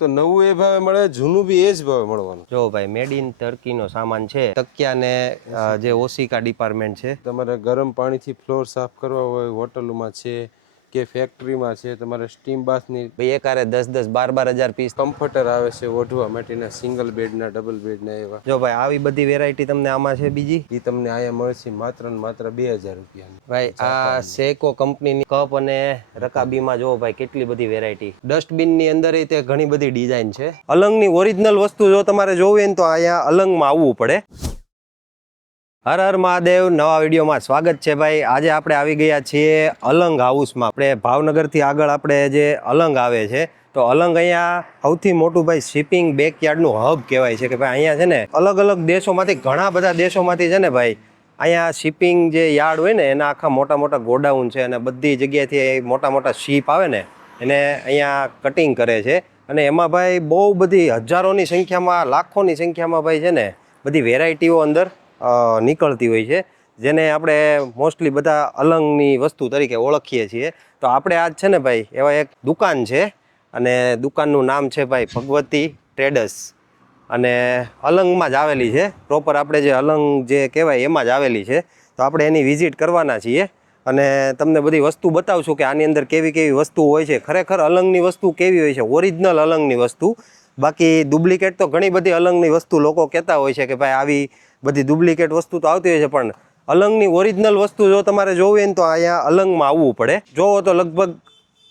તો નવું એ ભાવે મળે, જૂનું બી એ જ ભાવે મળવાનું. જો ભાઈ મેડ ઇન ટર્કીનો સામાન છે. તકિયા ને જે ઓશિકા ડિપાર્ટમેન્ટ છે. તમારે ગરમ પાણીથી ફ્લોર સાફ કરવા હોય, હોટલમાં છે કે ફેક્ટરીમાં છે, તમારે સ્ટીમ બાથની ભાઈ એકારે 10-10, 12-12 હજાર પીસ કમ્ફર્ટર આવે છે ઓઢવા માટેના, સિંગલ બેડના, ડબલ બેડના એવા. જો ભાઈ આવી બધી વેરાયટી તમને આમાં છે. બીજી એ તમને અહીંયા મળશે માત્ર ને માત્ર 2000 રૂપિયાની. ભાઈ આ સેકો કંપનીની કપ અને રકાબીમાં જો ભાઈ કેટલી બધી વેરાયટી. ડસ્ટબિનની અંદર તે ઘણી બધી ડિઝાઇન છે. અલંગની ઓરિજિનલ વસ્તુ જો તમારે જોવી હોય ને તો અહીંયા અલંગમાં આવવું પડે. હર હર મહાદેવ. નવા વિડીયોમાં સ્વાગત છે ભાઈ. આજે આપણે આવી ગયા છીએ અલંગ હાઉસમાં. આપણે ભાવનગરથી આગળ આપણે જે અલંગ આવે છે, તો અલંગ અહીંયા સૌથી મોટું ભાઈ શિપિંગ બેકયાર્ડનું હબ કહેવાય છે. કે ભાઈ અહીંયા છે ને અલગ અલગ દેશોમાંથી, ઘણા બધા દેશોમાંથી છે ને ભાઈ, અહીંયા શિપિંગ જે યાર્ડ હોય ને એના આખા મોટા મોટા ગોડાઉન છે, અને બધી જગ્યાએથી મોટા મોટા શિપ આવે ને એને અહીંયા કટિંગ કરે છે. અને એમાં ભાઈ બહુ બધી હજારોની સંખ્યામાં, લાખોની સંખ્યામાં ભાઈ છે ને બધી વેરાયટીઓ અંદર નીકળતી હોય છે, જેને આપણે મોસ્ટલી બધા અલંગની વસ્તુ તરીકે ઓળખીએ છીએ. તો આપણે આજ છે ને ભાઈ એવા એક દુકાન છે, અને દુકાનનું નામ છે ભાઈ ભગવતી ટ્રેડર્સ, અને અલંગમાં જ આવેલી છે. પ્રોપર આપણે જે અલંગ જે કહેવાય એમાં જ આવેલી છે. તો આપણે એની વિઝિટ કરવાના છીએ અને તમને બધી વસ્તુ બતાવશું કે આની અંદર કેવી કેવી વસ્તુ હોય છે. ખરેખર અલંગની વસ્તુ કેવી હોય છે, ઓરિજિનલ અલંગની વસ્તુ. બાકી ડુપ્લિકેટ તો ઘણી બધી અલંગની વસ્તુ લોકો કહેતા હોય છે કે ભાઈ આવી બધી ડુપ્લિકેટ વસ્તુ તો આવતી હોય છે, પણ અલંગની ઓરિજિનલ વસ્તુ જો તમારે જોવી હોય ને તો અહીંયા અલંગમાં આવવું પડે. જોવો તો લગભગ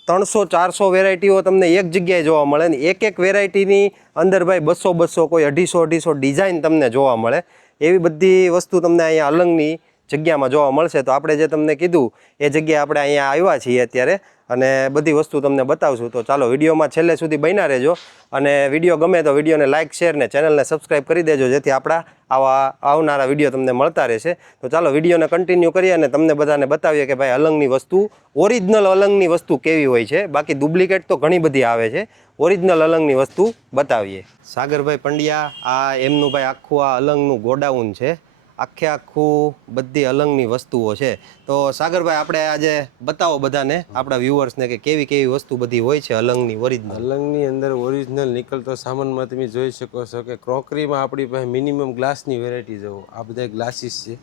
300-400 વેરાયટીઓ તમને એક જગ્યાએ જોવા મળે ને એક એક વેરાયટીની અંદર ભાઈ 200-200, કોઈ 250-250 ડિઝાઇન તમને જોવા મળે. એવી બધી વસ્તુ તમને અહીંયા અલંગની જગ્યામાં જોવા મળશે. તો આપણે જે તમને કીધું એ જગ્યાએ આપણે અહીંયા આવ્યા છીએ અત્યારે, અને બધી વસ્તુ તમને બતાવશું. તો ચાલો વિડીયોમાં છેલ્લે સુધી બન્યા રહેજો, અને વિડીયો ગમે તો વિડીયોને લાઇક, શેર ને ચેનલને સબસ્ક્રાઈબ કરી દેજો, જેથી આપણા આવા આવનારા વિડીયો તમને મળતા રહેશે. તો ચાલો વિડીયોને કન્ટિન્યુ કરીએ અને તમને બધાને બતાવીએ કે ભાઈ અલંગની વસ્તુ, ઓરિજિનલ અલંગની વસ્તુ કેવી હોય છે. બાકી ડુપ્લિકેટ તો ઘણી બધી આવે છે, ઓરિજિનલ અલંગની વસ્તુ બતાવીએ. સાગરભાઈ પંડ્યા, આ એમનું ભાઈ આખું આ અલંગનું ગોડાઉન છે. આખું બધી અલંગની વસ્તુઓ છે. તો સાગરભાઈ આપણે આજે બતાવો બધાને, આપણા વ્યુઅર્સને, કે કેવી કેવી વસ્તુ બધી હોય છે અલંગની ઓરિજિનલ. અલંગની અંદર ઓરિજિનલ નીકળતો સામાનમાં તમે જોઈ શકો છો કે ક્રોકરીમાં આપણી પાસે મિનિમમ ગ્લાસની વેરાયટી જુઓ. આ બધા ગ્લાસીસ છે.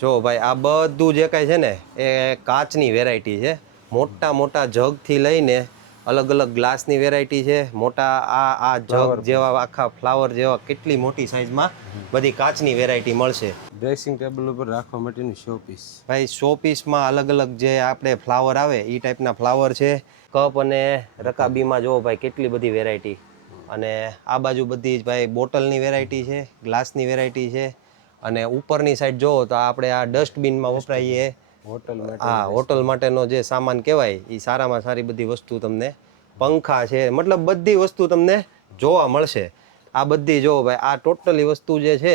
જો ભાઈ આ બધું જે કાંઈ છે ને એ કાચની વેરાયટી છે. મોટા મોટા જગથી લઈને અલગ અલગ ગ્લાસની વેરાયટી છે. મોટા આ જગ જેવા, આખા ફ્લાવર જેવા, કેટલી મોટી સાઇઝમાં બધી કાચની વેરાયટી મળશે. ડ્રેસિંગ ટેબલ ઉપર રાખવા માટેની શો પીસ. ભાઈ શો પીસમાં અલગ અલગ જે આપણે ફ્લાવર આવે એ ટાઈપના ફ્લાવર છે. કપ અને રકાબીમાં જો ભાઈ કેટલી બધી વેરાયટી. અને આ બાજુ બધી જ ભાઈ બોટલની વેરાયટી છે, ગ્લાસની વેરાયટી છે. અને ઉપરની સાઈડ જોવો તો આપણે આ ડસ્ટબિનમાં વપરાઈએ, હોટલ માટેનો જે સામાન કહેવાય એ સારામાં સારી બધી વસ્તુ તમને, પંખા છે, મતલબ બધી વસ્તુ તમને જોવા મળશે. આ બધી જોવો ભાઈ, આ ટોટલી વસ્તુ જે છે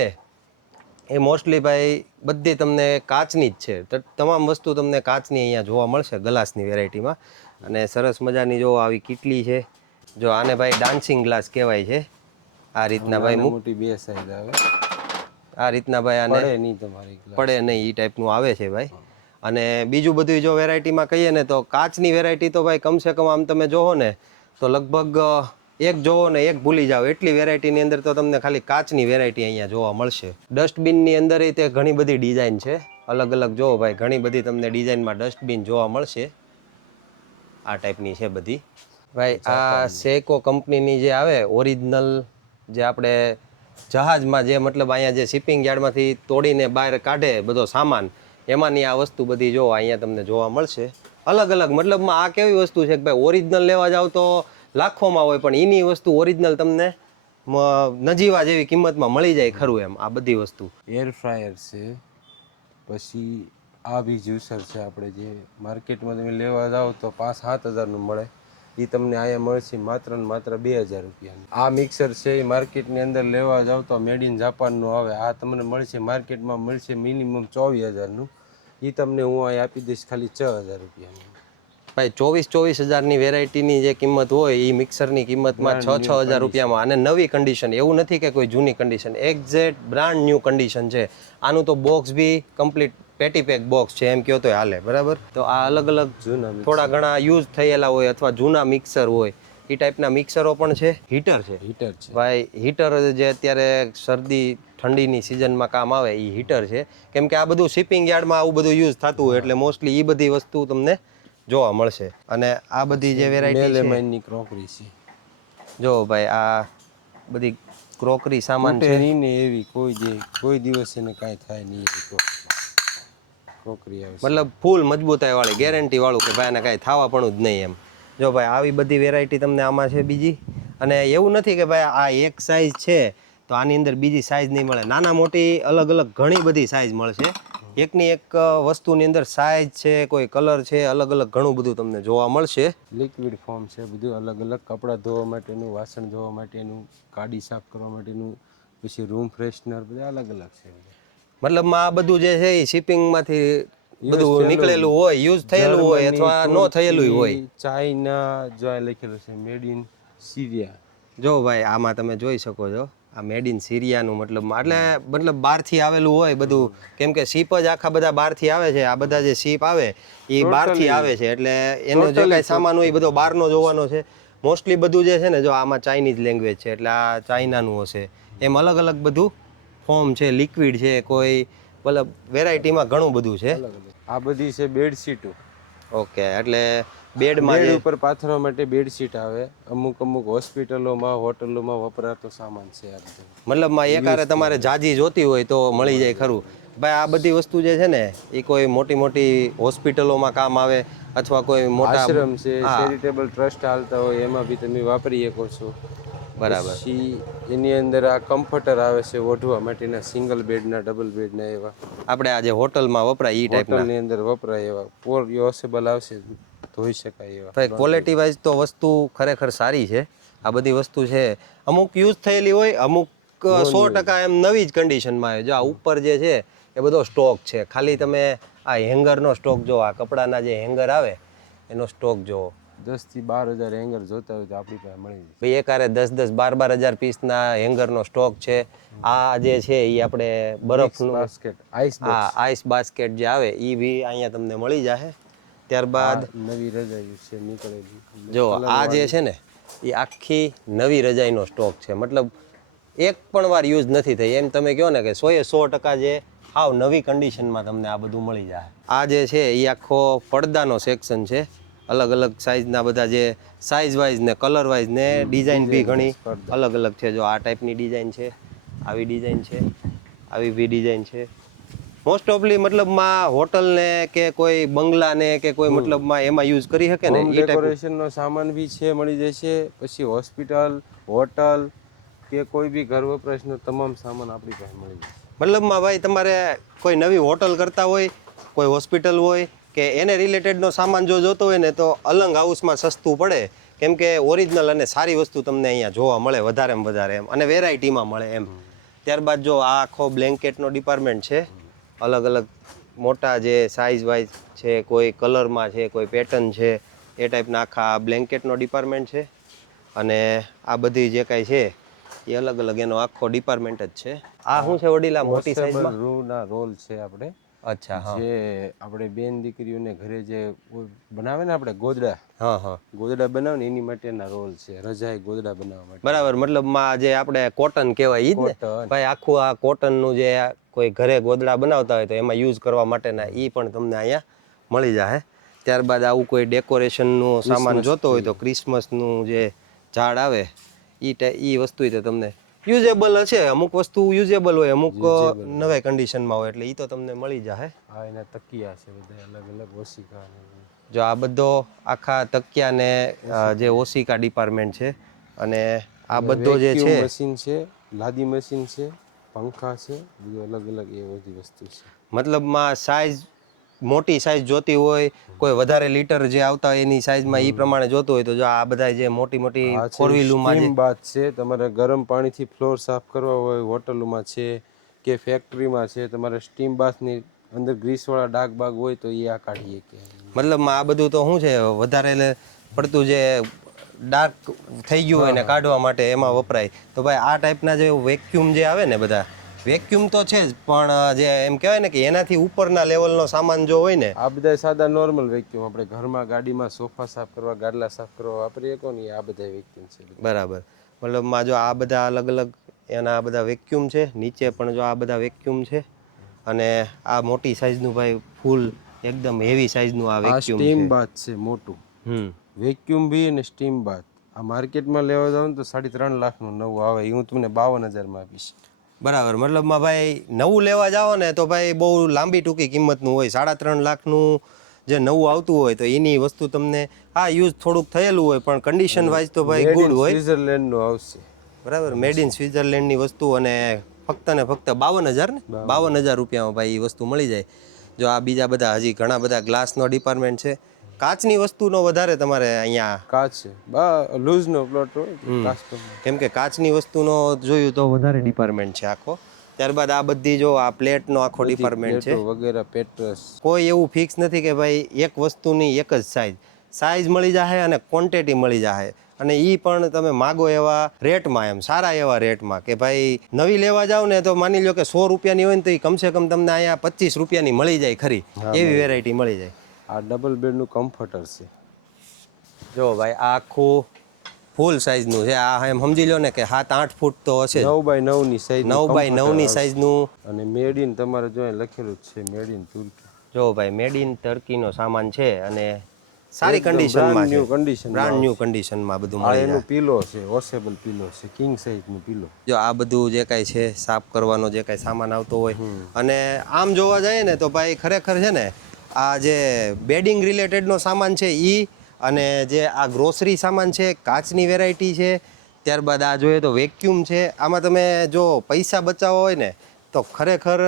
એ મોસ્ટલી ભાઈ બધી તમને કાચની જ છે. તમામ વસ્તુ તમને કાચની અહીંયા જોવા મળશે ગ્લાસની વેરાયટીમાં. અને સરસ મજાની જો આવી કીટલી છે. જો આને ભાઈ ડાન્સિંગ ગ્લાસ કહેવાય છે. આ રીતના ભાઈ મોટી બે સાઈઝ આવે, આ રીતના ભાઈ આને પડે નહીં, તમારી પડે નહીં એ ટાઈપનું આવે છે ભાઈ. અને બીજું બધું જો વેરાયટીમાં કહીએ ને તો કાચની વેરાયટી તો ભાઈ કમસે કમ આમ તમે જોવો ને તો લગભગ એક જોવો ને એક ભૂલી જાઓ એટલી વેરાયટીની અંદર તો તમને ખાલી કાચની વેરાયટી અહીંયા જોવા મળશે. ડસ્ટબિનની અંદર તે ઘણી બધી ડિઝાઇન છે, અલગ અલગ જોવો ભાઈ, ઘણી બધી તમને ડિઝાઇનમાં ડસ્ટબિન જોવા મળશે. આ ટાઈપની છે બધી ભાઈ. આ સેકો કંપનીની જે આવે ઓરિજિનલ, જે આપણે જહાજમાં જે મતલબ અહીંયા જે શિપિંગ યાર્ડમાંથી તોડીને બહાર કાઢે બધો સામાન, એમાંની આ વસ્તુ બધી જો અહીંયા તમને જોવા મળશે. અલગ અલગ મતલબમાં આ કેવી વસ્તુ છે કે ભાઈ ઓરિજિનલ લેવા જાવ તો લાખોમાં હોય, પણ એની વસ્તુ ઓરિજિનલ તમને નજીવા જેવી કિંમતમાં મળી જાય ખરું એમ. આ બધી વસ્તુ એર ફ્રાયર છે. પછી આ બી જ્યુસર છે. આપણે જે માર્કેટમાં તમે લેવા જાઓ તો 5-7 હજારનું મળે, એ તમને અહીંયા મળશે માત્ર ને માત્ર 2000 રૂપિયાની. આ મિક્સર છે એ માર્કેટની અંદર લેવા જાવ તો મેડ ઇન જાપાનનું આવે. આ તમને મળશે માર્કેટમાં મળશે મિનિમમ 24,000નું. એ તમને હું અહીં આપી દઈશ ખાલી 6000 રૂપિયાની. ભાઈ 24 હજારની વેરાયટીની જે કિંમત હોય એ મિક્સરની કિંમતમાં 6-6 હજાર રૂપિયામાં. અને નવી કન્ડિશન, એવું નથી કે કોઈ જૂની condition, exact brand new condition છે. આનું તો બોક્સ બી કમ્પ્લીટ પેટી પેક બોક્સ છે એમ કહો તો હાલે, બરાબર. તો આ અલગ અલગ થોડા ઘણા યુઝ થયેલા હોય અથવા જૂના મિક્સર હોય એ ટાઈપના મિક્સરો પણ છે. હીટર છે હીટર છે. ભાઈ, હીટર જે અત્યારે શરદી ઠંડીની સિઝનમાં કામ આવે એ હીટર છે. કેમ કે આ બધું શિપિંગ યાર્ડમાં આવું બધું યુઝ થતું હોય એટલે મોસ્ટલી એ બધી વસ્તુ તમને જોવા મળશે. અને આ બધી જે વેરાયટી છે, મેલેમાઇનની ક્રોકરી છે. જો ભાઈ આ બધી ક્રોકરી સામાન તૂટે છે. નહીં ને એવી કોઈ દિવસ એને કાંઈ થાય નહીં એવી ક્રોકરી આવે છે. મતલબ ફૂલ મજબૂતાઈ વાળી, ગેરંટી વાળું કે ભાઈ એને કાંઈ થવા પણ જ નહીં એમ. જો ભાઈ આવી બધી વેરાયટી તમને આમાં છે બીજી. અને એવું નથી કે ભાઈ આ એક સાઇઝ છે તો આની અંદર બીજી સાઇઝ નહીં મળે. નાના મોટી અલગ અલગ ઘણી બધી સાઇઝ મળશે. એકની એક વસ્તુની અંદર સાઇઝ છે, કોઈ કલર છે, અલગ અલગ ઘણું બધું તમને જોવા મળશે. લિક્વિડ ફોર્મ છે બધું અલગ અલગ, કપડાં ધોવા માટેનું, વાસણ ધોવા માટેનું, ગાડી સાફ કરવા માટેનું, પછી રૂમ ફ્રેશનર, બધા અલગ અલગ છે. મતલબમાં આ બધું જે છે એ શિપિંગમાંથી બધું નીકળેલું હોય, યુઝ થયેલું હોય અથવા ન થયેલું હોય. ચાઇના જો આ લખેલું છે મેડ ઇન સિરિયા. જો ભાઈ આમાં તમે જોઈ શકો છો આ મેડ ઇન સિરિયાનું મતલબ બહારથી આવેલું હોય બધું. કેમ કે શીપ જ આખા બધા બહારથી આવે છે. આ બધા જે શીપ આવે એ બહારથી આવે છે એટલે એનો જે કાંઈ સામાન હોય એ બધો બહારનો જોવાનો છે. મોસ્ટલી બધું જે છે ને, જો આમાં ચાઇનીઝ લેંગ્વેજ છે એટલે આ ચાઇનાનું હશે. એમ અલગ અલગ બધું ફોર્મ છે, લિક્વિડ છે, કોઈ મતલબ વેરાયટીમાં ઘણું બધું છે. આ બધી છે બેડશીટો. ઓકે, એટલે બેડમાં બેડ ઉપર પાથરવા માટે બેડશીટ આવે. અમુક હોસ્પિટલોમાં, હોટલોમાં વપરાતો સામાન છે આ બધું. મતલબમાં એકારે તમારે જાજી જોતી હોય તો મળી જાય ખરું. ભાઈ આ બધી વસ્તુ જે છે ને એ કોઈ મોટી મોટી હોસ્પિટલોમાં કામ આવે અથવા કોઈ મોટા આશ્રમ છે, ચેરિટેબલ ટ્રસ્ટ હાલતા હોય એમાં બી તમે વાપરી શકો છો. બરાબર. પછી એની અંદર આ કમ્ફર્ટર આવે છે ઓઢવા માટેના, સિંગલ બેડના, ડબલ બેડના એવા. આપણે આ જે હોટલમાં વપરાય એ ટાઈપના. હોટલની અંદર વપરાય એવા પોર યોસેબલ આવશે, ધોઈ શકાય એવા. ભાઈ ક્વોલિટી વાઇઝ તો વસ્તુ ખરેખર સારી છે. આ બધી વસ્તુ છે અમુક યુઝ થયેલી હોય, અમુક 100% એમ નવી જ કન્ડિશનમાં આવે. જો આ ઉપર જે છે એ બધો સ્ટોક છે. ખાલી તમે આ હેંગરનો સ્ટોક જો, આ કપડાના જે હેંગર આવે એનો સ્ટોક જો. 10 થી 12 હજાર હેંગર જોતા હોય તો આપણી પાસે મળી જાય. ભાઈ એકારે 10-12 હજાર પીસના હેંગરનો સ્ટોક છે. આ જે છે એ આપણે બરફનું બાસ્કેટ, આઈસ આઈસ બાસ્કેટ જે આવે એ બી અહીંયા તમને મળી જશે. ત્યારબાદ નવી રજાઈ છે નીકળેલી. જો આ જે છે ને એ આખી નવી રજાઈનો સ્ટોક છે. મતલબ એક પણ વાર યુઝ નથી થઈ. એમ તમે કહો ને કે 100% જે હાવ નવી કન્ડિશનમાં તમને આ બધું મળી જાય. આ જે છે એ આખો પડદાનો સેક્શન છે. અલગ અલગ સાઇઝના બધા જે સાઇઝ વાઇઝ ને કલર વાઇઝ ને ડિઝાઇન બી ઘણી અલગ અલગ છે. જો આ ટાઈપની ડિઝાઇન છે, આવી ડિઝાઇન છે, આવી બી ડિઝાઇન છે. મોસ્ટ ઓફલી મતલબમાં હોટલને કે કોઈ બંગલાને કે કોઈ મતલબમાં એમાં યુઝ કરી શકે ને એ ડેકોરેશનનો સામાન બી છે, મળી જશે. પછી હોસ્પિટલ, હોટલ કે કોઈ બી ઘર વપરાશનો તમામ સામાન આપણી પાસે મળી જશે. મતલબમાં ભાઈ તમારે કોઈ નવી હોટલ કરતા હોય, કોઈ હોસ્પિટલ હોય કે એને રિલેટેડનો સામાન જો જોતો હોય ને તો અલંગ હાઉસમાં સસ્તું પડે. કેમ કે ઓરિજિનલ અને સારી વસ્તુ તમને અહીંયા જોવા મળે વધારેમાં વધારે એમ, અને વેરાયટીમાં મળે એમ. ત્યારબાદ જો આ આખો બ્લેન્કેટનો ડિપાર્ટમેન્ટ છે. અલગ અલગ મોટા જે સાઇઝ વાઇઝ છે, કોઈ કલરમાં છે, કોઈ પેટર્ન છે, એ ટાઈપના આખા બ્લેન્કેટનો ડિપાર્ટમેન્ટ છે. અને આ બધી જે કાંઈ છે એ અલગ અલગ એનો આખો ડિપાર્ટમેન્ટ જ છે. આ શું છે વડીલા મોટી સાઇઝમાં? રૂના રોલ છે આપણે. અચ્છા, હા. જે આપણે બેન દીકરીઓને ઘરે જે બનાવે ને આપણે ગોદડા, હા હા, ગોદડા બનાવે ને એની માટેના રોલ છે. રજાઈ ગોદડા બનાવવા માટે. બરાબર. મતલબમાં જે આપણે કોટન કહેવાય ઈ જ ને ભાઈ. આખું આ કોટનનું જે કોઈ ઘરે ગોદડા બનાવતા હોય તો એમાં યુઝ કરવા માટેના એ પણ તમને અહીંયા મળી જાય. ત્યારબાદ આવું કોઈ ડેકોરેશનનું સામાન જોતો હોય તો ક્રિસમસનું જે ઝાડ આવે એ વસ્તુ તો તમને યુઝેબલ છે. અમુક વસ્તુ યુઝેબલ હોય, અમુક નવી કન્ડિશનમાં હોય એટલે એ તો તમને મળી જાય. હા, એના તકિયા છે બધા અલગ અલગ ઓશિકા. જો આ બધો આખા તકિયા ને જે ઓશિકા ડિપાર્ટમેન્ટ છે. અને આ બધો જે છે મશીન છે, લાદી મશીન છે, પંખા છે, બધું અલગ અલગ એ બધી વસ્તુ છે. મતલબમાં સાઇઝ મોટી સાઇઝ જોતી હોય, કોઈ વધારે લીટર જે આવતા હોય એની સાઇઝમાં એ પ્રમાણે જોતું હોય તો જો આ બધા જે મોટી મોટી ફોર વ્હીલમાં સ્ટીમ બાથ છે. તમારે ગરમ પાણીથી ફ્લોર સાફ કરવા હોય હોટલોમાં છે કે ફેક્ટરીમાં છે, તમારે સ્ટીમ બાથની અંદર ગ્રીસવાળા ડાઘ બાગ હોય તો એ આ કાઢીએ કે. મતલબમાં આ બધું તો શું છે વધારે પડતું જે ડાર્ક થઈ ગયું હોય ને કાઢવા માટે એમાં વપરાય. તો ભાઈ આ ટાઈપના જે વેક્યુમ જે આવે ને બધા વેક્યુમ તો છે જ, પણ જે એમ કહેવાય ને કે એનાથી ઉપરના લેવલનો સામાન જો હોય ને, આ બધા સાદા નોર્મલ વેક્યુમ આપણે ઘરમાં ગાડીમાં સોફા સાફ કરવા ગાડલા સાફ કરવા વાપરીએ કોની આ બધા વેક્યુમ છે. બરાબર. મતલબમાં જો આ બધા અલગ અલગ એના આ બધા વેક્યુમ છે, નીચે પણ જો આ બધા વેક્યુમ છે, અને આ મોટી સાઈઝનું ભાઈ ફૂલ એકદમ હેવી સાઈઝનું આ આ વેક્યુમ સ્ટીમ છે. બાથ છે મોટું, હમ વેક્યુમ બી અને સ્ટીમ બાથ. આ માર્કેટમાં લેવા જાવ ને તો 3.5 લાખનું નવું આવે, એ હું તમને 52,000 માં આપીશ. બરાબર. મતલબમાં ભાઈ નવું લેવા જાઓ ને તો ભાઈ બહુ લાંબી ટૂંકી કિંમતનું હોય. 3.5 લાખનું જે નવું આવતું હોય તો એની વસ્તુ તમને આ યુઝ થોડુંક થયેલું હોય પણ કન્ડિશન વાઇઝ તો ભાઈ ગુડ હોય. સ્વિટ્ઝરલેન્ડ નું આવશે. બરાબર. મેડ ઇન સ્વિટ્ઝરલેન્ડની વસ્તુ, અને ફક્ત ને ફક્ત 52,000 ને 52,000 રૂપિયામાં ભાઈ એ વસ્તુ મળી જાય. જો આ બીજા બધા હજી ઘણા બધા ગ્લાસનો ડિપાર્ટમેન્ટ છે. કાચની વસ્તુનો વધારે તમારે અહીંયા, કાચ છે લૂઝ નો પ્લોટ હોય કાચ તો. કેમ કે કાચની વસ્તુનો જોયું તો વધારે ડિપાર્ટમેન્ટ છે આખો. ત્યારબાદ આ બધી જો આ પ્લેટનો આખો ડિપાર્ટમેન્ટ છે. વગેરે પેટ્રસ કોઈ એવું ફિક્સ નથી કે ભાઈ એક વસ્તુની એક જ સાઇઝ મળી જાય અને ક્વોન્ટિટી મળી જાય, અને એ પણ તમે માગો એવા રેટમાં, એમ સારા એવા રેટમાં. કે ભાઈ નવી લેવા જાવ ને તો માની લો કે 100 રૂપિયાની હોય ને તો એ કમસે કમ તમને અહીંયા 25 રૂપિયાની મળી જાય ખરી, એવી વેરાયટી મળી જાય. આ ડબલ બેડનું કમ્ફર્ટર છે. જો ભાઈ આ આખું ફૂલ સાઇઝનું છે. આ એમ સમજી લો ને કે 7-8 ફૂટ તો હશે. 9x9 ની સાઈઝ, 9x9 ની સાઇઝનું. અને મેડ ઇન તમારે જો લખેલું જ છે મેડ ઇન તુર્કી. જો ભાઈ મેડ ઇન ટર્કીનો સામાન છે, અને સારી કન્ડિશનમાં છે, બ્રાન્ડ ન્યુ કન્ડિશનમાં બધું મળી જાય. એનું પીલો છે, વોશેબલ પીલો છે, કિંગ સાઇઝનું પીલો. જો આ બધું જે કાંઈ છે સાફ કરવાનો જે કાંઈ સામાન આવતો હોય, અને આમ જોવા જઈએ ને તો ભાઈ ખરેખર છે ને આ જે બેડિંગ રિલેટેડનો સામાન છે એ, અને જે આ ગ્રોસરી સામાન છે, કાચની વેરાયટી છે, ત્યારબાદ આ જોઈએ તો વેક્યુમ છે. આમાં તમે જો પૈસા બચાવવા હોય ને તો ખરેખર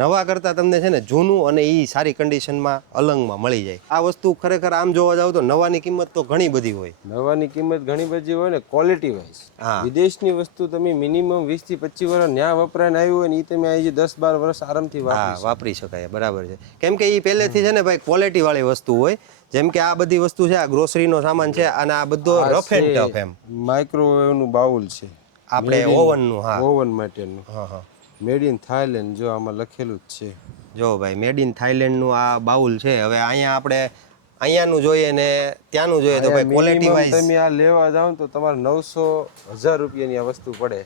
નવા કરતાં તમને છે ને જૂનું અને એ સારી કન્ડિશનમાં અલંગમાં મળી જાય. આ વસ્તુ ખરેખર આમ જોવા જાવ તો નવાની કિંમત તો ઘણી બધી હોય. નવાની કિંમત ઘણી બધી હોય ને ક્વોલિટી વાઇઝ. વિદેશની વસ્તુ તમે મિનિમમ 20 થી 25 વર્ષ ન્યા વપરાઈને આવ્યું હોય ને એ તમે અહીં 10-12 વર્ષ આરામથી વાપરી શકાય. બરાબર છે. કેમ કે એ પહેલેથી છે ને ભાઈ ક્વોલિટી વાળી વસ્તુ હોય. જેમ કે આ બધી વસ્તુ છે, આ ગ્રોસરીનો સામાન છે, અને આ બધો રફ એન્ડ ટફ એમ. માઇક્રોવેવનું બાઉલ છે આપણે ઓવનનું. હા, ઓવન માટેનું. હા. મેડ ઇન થાઈલેન્ડ જો આમાં લખેલું જ છે. જો ભાઈ મેડ ઇન થાઈલેન્ડનું આ બાઉલ છે. હવે અહીંયા આપણે અહીંયાનું જોઈએ ને ત્યાંનું જોઈએ તો ભાઈ ક્વોલિટી વાઇઝ તમે આ લેવા જાવ તો તમારે 900-1000 રૂપિયાની આ વસ્તુ પડે.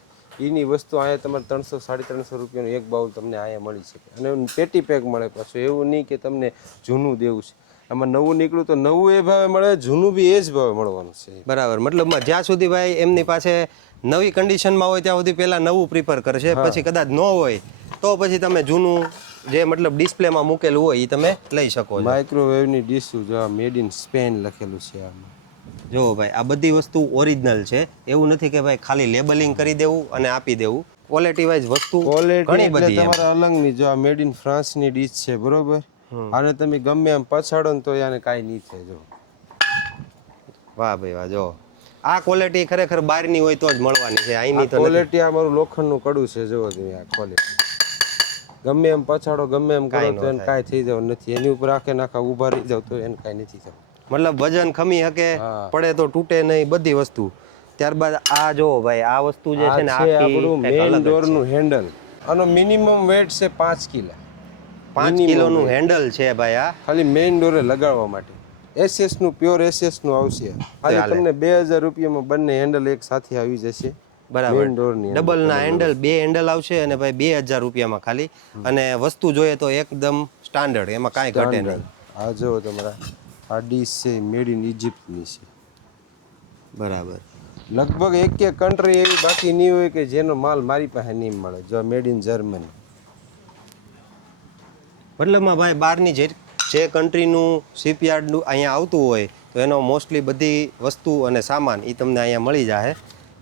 એની વસ્તુ અહીંયા તમારે 300-350 રૂપિયાનું એક બાઉલ તમને અહીંયા મળી શકે, અને પેટી પેક મળે પાછું. એવું નહીં કે તમને જૂનું દેવું છે. આમાં નવું નીકળ્યું તો નવું એ ભાવે મળે, જૂનું બી એ જ ભાવે મળવાનું છે. બરાબર. મતલબમાં જ્યાં સુધી ભાઈ એમની પાસે નવી કન્ડિશનમાં હોય ત્યાં સુધી પહેલાં નવું પ્રિફર કરશે, પછી કદાચ ન હોય તો પછી તમે જૂનું જે મતલબ ડિસ્પ્લેમાં મૂકેલું હોય એ તમે લઈ શકો છો. માઇક્રોવેવની ડીશ જો મેડ ઇન સ્પેન લખેલું છે આમાં. જો ભાઈ આ બધી વસ્તુ ઓરિજિનલ છે. એવું નથી કે ભાઈ ખાલી લેબલિંગ કરી દેવું અને આપી દેવું. ક્વોલિટી વાઇઝ વસ્તુ ઘણી બધી તમારા અલંગની જો આ મેડ ઇન ફ્રાન્સની ડીશ છે, બરોબર. આને તમે ગમે એમ પછાડો ને તો યાને કાંઈ નહીં થાય. જો વાહ ભાઈ વાહ. જો આ ક્વોલિટી ખરેખર બહારની હોય તો જ મળવાની છે. અહીંની તો ક્વોલિટી આ મારું લોખંડનું કડું છે. જુઓ તમે આ ક્વોલિટી. ગમે એમ પછાડો, ગમે એમ કરો તો એને કાંઈ થઈ જવું નથી. એની ઉપર આખે નાખા ઊભા રહી જાવ તો એને કાંઈ નથી થતું. મતલબ વજન ખમી શકે, પડે તો તૂટે નહીં, બધી વસ્તુ. ત્યારબાદ આ જો ભાઈ આ વસ્તુ જે છે ને આપણું મેઇન ડોરનું હેન્ડલ. આનો મિનિમમ વેટ છે 5 કિલો. 5 કિલોનું હેન્ડલ છે ભાઈ. આ ખાલી મેઇન ડોરે લગાડવા માટે. SS નું પ્યોર SS નું આવશે. આજે તમને 2000 રૂપિયામાં બંને હેન્ડલ એક સાથે આવી જશે. બરાબર. ડબલ ના હેન્ડલ, 2 હેન્ડલ આવશે, અને ભાઈ 2000 રૂપિયામાં ખાલી. અને વસ્તુ જોઈએ તો એકદમ સ્ટાન્ડર્ડ, એમાં કાંઈ ઘટે નહીં. આ જો તમારા આ ડીશ છે મેડ ઇન ઇજિપ્તની છે. બરાબર. લગભગ એક કન્ટ્રી એવી બાકી નહીં હોય કે જેનો માલ મારી પાસે નહીં મળે. જો મેડ ઇન જર્મની. મતલબમાં ભાઈ બહારની જે કન્ટ્રીનું શિપયાર્ડનું અહીંયા આવતું હોય તો એનો મોસ્ટલી બધી વસ્તુ અને સામાન એ તમને અહીંયા મળી જાય.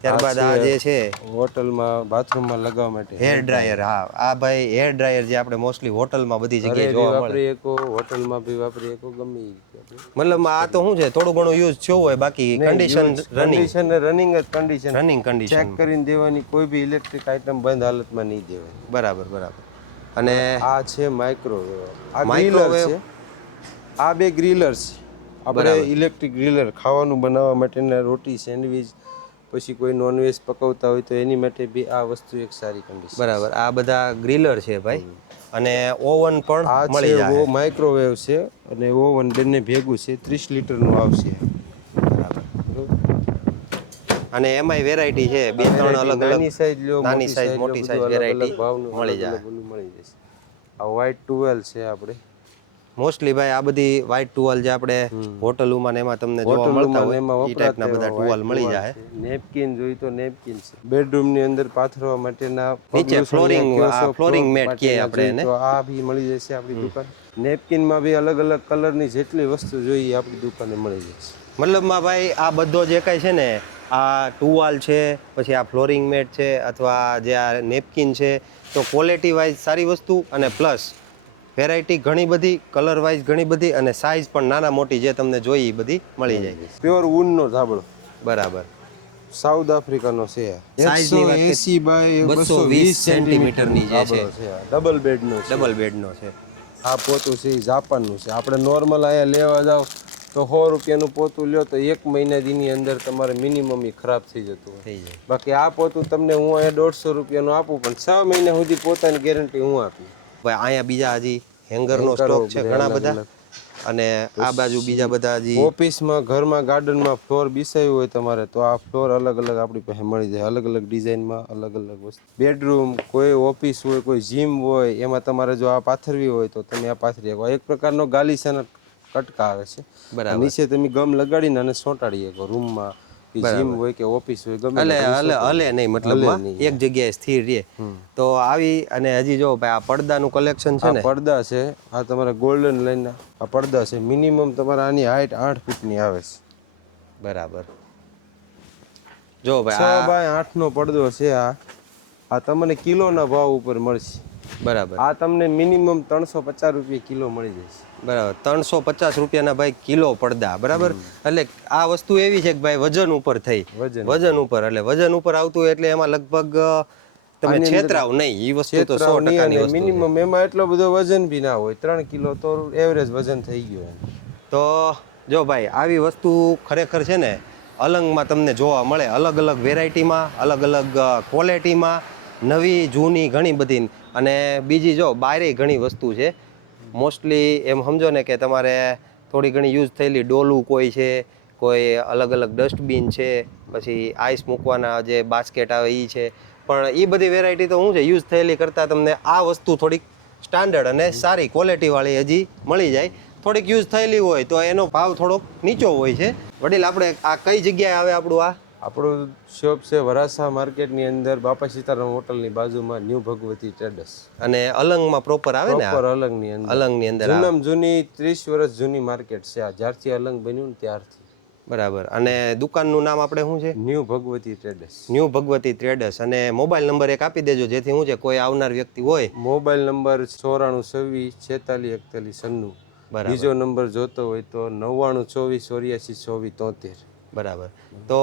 ત્યારબાદ આ જે છે હોટલમાં બાથરૂમમાં લગાવવા માટે હેર ડ્રાયર. હા, આ ભાઈ હેર ડ્રાયર જે આપણે મોસ્ટલી હોટલમાં બધી જગ્યાએ જોવા મળે. હોટલમાં બી વાપરી શકો ગમે એ. મતલબમાં આ તો શું છે, થોડું ઘણું યુઝ થયો હોય, બાકી કન્ડિશન રનિંગ જ કન્ડિશન. રનિંગ કન્ડિશન ચેક કરીને દેવાની. કોઈ બી ઇલેક્ટ્રિક આઇટમ બંધ હાલતમાં નહીં દેવાય. બરાબર. અને આ છે માઇક્રોવેવ. આ ગ્રીલર છે. આ 2 ગ્રીલર છે. આપણે ઇલેક્ટ્રિક ગ્રીલર ખાવાનું બનાવવા માટેના રોટી, સેન્ડવિચ, પછી કોઈ નોનવેજ પકવતા હોય તો એની માટે બી આ વસ્તુ એક સારી કન્ડિશન. બરાબર. આ બધા ગ્રીલર છે ભાઈ, અને ઓવન પણ આ મળી છે જાય. માઇક્રોવેવ છે અને ઓવન બંને ભેગું છે, 30 લીટરનું આવશે. અને એમાંય વેરાયટી છે, 2-3 અલગ અલગ નાની સાઈઝ લ્યો, નાની સાઈઝ મોટી સાઈઝ વેરાયટી મળી જાય. મળી જશે. આ વ્હાઇટ ટુવેલ છે આપણે. મોસ્ટલી ભાઈ આ બધી વ્હાઇટ ટુવાલ જે આપણે હોટલોમાં ને એમાં તમને જોવા મળતા હોય એ ટાઈપના બધા ટુવાલ મળી જાય. નેપકિન જોઈ તો નેપકિન છે. બેડરૂમની અંદર પાથરવા માટેના નીચે ફ્લોરિંગ મેટ કે આપણે એને, તો આ બી મળી જશે આપણી દુકાન. નેપકિનમાં બી અલગ અલગ કલરની જેટલી વસ્તુ જોઈએ આપણી દુકાને મળી જશે. મતલબમાં ભાઈ આ બધો જે કાંઈ છે ને, આ ટુવાલ છે, પછી આ ફ્લોરિંગ મેટ છે, અથવા જે આ નેપકિન છે, તો ક્વોલિટી વાઇઝ સારી વસ્તુ, અને પ્લસ વેરાયટી ઘણી બધી, કલર વાઇઝ ઘણી બધી, અને સાઇઝ પણ નાના મોટી જે તમને જોઈ એ બધી મળી જાય. પ્યોર ઊનનો ધાબળો. બરાબર. સાઉથ આફ્રિકાનો છે. સાઇઝની વાત 180 બાય 220 સેન્ટીમીટરની જે છે, ડબલ બેડનો છે. ડબલ બેડનો છે. આ પોતું છે એ જાપાનનું છે. આપણે નોર્મલ અહીંયા લેવા જાવ તો 100 રૂપિયાનું પોતું લ્યો તો 1 મહિનાની અંદર તમારે મિનિમમ એ ખરાબ થઈ જતું હોય. થઈ જાય. બાકી આ પોતું તમને હું અહીંયા 150 રૂપિયાનું આપું, પણ 6 મહિના સુધી પોતાની ગેરંટી હું આપી. ભાઈ અહીંયા બીજા હજી હેંગરનો સ્ટોક છે ઘણા બધા, અને આ બાજુ બીજા બધા હજી ઓફિસમાં, ઘરમાં, ગાર્ડનમાં ફ્લોર બિસાયું હોય તમારે તો આ ફ્લોર અલગ અલગ આપણી પાસે મળી જાય, અલગ અલગ ડિઝાઇનમાં, અલગ અલગ વસ્તુ. બેડરૂમ, કોઈ ઓફિસ હોય, કોઈ જીમ હોય, એમાં તમારે જો આ પાથરવી હોય તો તમે આ પાથરી શકો. એક પ્રકારનો ગાલીસાના કટકા આવે છે. બરાબર. નીચે તમે ગમ લગાડીને અને સોંટાડી શકો. રૂમમાં જીમ હોય કે ઓફિસ હોય, ગમે હલે નહીં, મતલબ એક જગ્યાએ સ્થિર રહે. તો આવી, અને હજી જો ભાઈ આ પડદાનું કલેક્શન છે ને, પડદા છે આ તમારા ગોલ્ડન લાઈનના આ પડદા છે. મિનિમમ તમારા આની હાઈટ 8 ફૂટની આવે છે. બરાબર. જો ભાઈ 6 બાય 8 નો પડદો છે. આ તમને કિલોના ભાવ ઉપર મળશે. બરાબર. આ તમને મિનિમમ 350 રૂપિયા કિલો મળી જશે. બરાબર. 350 રૂપિયાના ભાઈ કિલો પડદા. બરાબર. એટલે આ વસ્તુ એવી છે કે ભાઈ વજન ઉપર થઈ, વજન ઉપર, એટલે વજન ઉપર આવતું એટલે એમાં લગભગ તમે છેતરાવ નહીં, એ વસ્તુ તો 100%ની વસ્તુ. મિનિમમ એમાં એટલો બધો વજન બી ના હોય. 3 કિલો તો એવરેજ વજન થઈ ગયું. તો જો ભાઈ આવી વસ્તુ ખરેખર છે ને અલંગમાં તમને જોવા મળે, અલગ અલગ વેરાયટીમાં, અલગ અલગ ક્વોલિટીમાં, નવી જૂની ઘણી બધી. અને બીજી જો બારે ઘણી વસ્તુ છે. મોસ્ટલી એમ સમજો ને કે તમારે થોડી ઘણી યુઝ થયેલી ડોલું કોઈ છે, કોઈ અલગ અલગ ડસ્ટબિન છે, પછી આઈસ મૂકવાના જે બાસ્કેટ આવે એ છે. પણ એ બધી વેરાયટી તો શું છે, યુઝ થયેલી કરતાં તમને આ વસ્તુ થોડીક સ્ટાન્ડર્ડ અને સારી ક્વોલિટીવાળી હજી મળી જાય. થોડીક યુઝ થયેલી હોય તો એનો ભાવ થોડોક નીચો હોય છે. વડીલ, આપણે આ કઈ જગ્યાએ આવે આપણું આ? આપણું શોપ છે વરાસા માર્કેટની અંદર, બાપા સીતારામ હોટલની બાજુમાં, ન્યૂ ભગવતી ટ્રેડર્સ. અને અલંગમાં પ્રોપર આવે ને? પ્રોપર અલંગની અંદર. અલંગની અંદર જૂની 30 વર્ષ જૂની માર્કેટ છે આ, જ્યારથી અલંગ બન્યું ને ત્યારથી. બરાબર. અને દુકાનનું નામ આપણે શું છે? New Bhagwati traders. New Bhagwati traders. અને મોબાઈલ નંબર એક આપી દેજો, જેથી શું છે કોઈ આવનાર વ્યક્તિ હોય. Mobile number 9426464193. બીજો નંબર જોતો હોય તો 9924842473. બરાબર. તો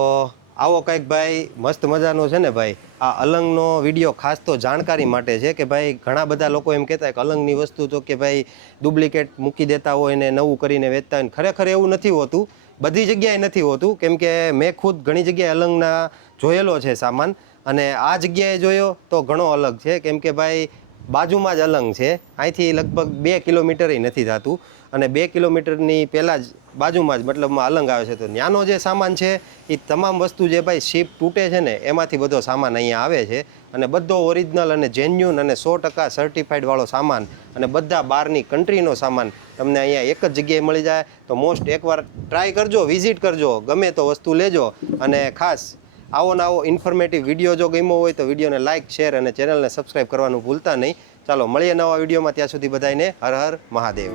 આવો કંઈક ભાઈ મસ્ત મજાનો છે ને ભાઈ, આ અલંગનો વિડીયો ખાસ તો જાણકારી માટે છે કે ભાઈ ઘણા બધા લોકો એમ કહેતા કે અલંગની વસ્તુ તો કે ભાઈ ડુપ્લિકેટ મૂકી દેતા હોય ને નવું કરીને વેચતા હોય. ખરેખર એવું નથી હોતું, બધી જગ્યાએ નથી હોતું. કેમ કે મેં ખુદ ઘણી જગ્યાએ અલંગના જોયેલો છે સામાન, અને આ જગ્યાએ જોયો તો ઘણો અલગ છે. કેમ કે ભાઈ બાજુમાં જ અલંગ છે, અહીંથી લગભગ 2 કિલોમીટર નથી થતું, અને 2 કિલોમીટરની પહેલાં જ બાજુમાં જ મતલબમાં અલંગ આવે છે. તો ત્યાંનો જે સામાન છે એ તમામ વસ્તુ જે ભાઈ શીપ તૂટે છે ને એમાંથી બધો સામાન અહીંયા આવે છે, અને બધો ઓરિજિનલ અને જેન્યુન અને 100% સર્ટિફાઈડ વાળો સામાન, અને બધા બહારની કન્ટ્રીનો સામાન તમને અહીંયા એક જ જગ્યાએ મળી જાય. તો મોસ્ટ એકવાર ટ્રાય કરજો, વિઝિટ કરજો, ગમે તો વસ્તુ લેજો. અને ખાસ આવો ને આવો ઇન્ફોર્મેટિવ વિડીયો જો ગમ્યો હોય તો વિડીયોને લાઇક, શેર અને ચેનલને સબસ્ક્રાઈબ કરવાનું ભૂલતા નહીં. ચાલો મળીએ નવા વિડીયોમાં, ત્યાં સુધી બધાને હર હર મહાદેવ.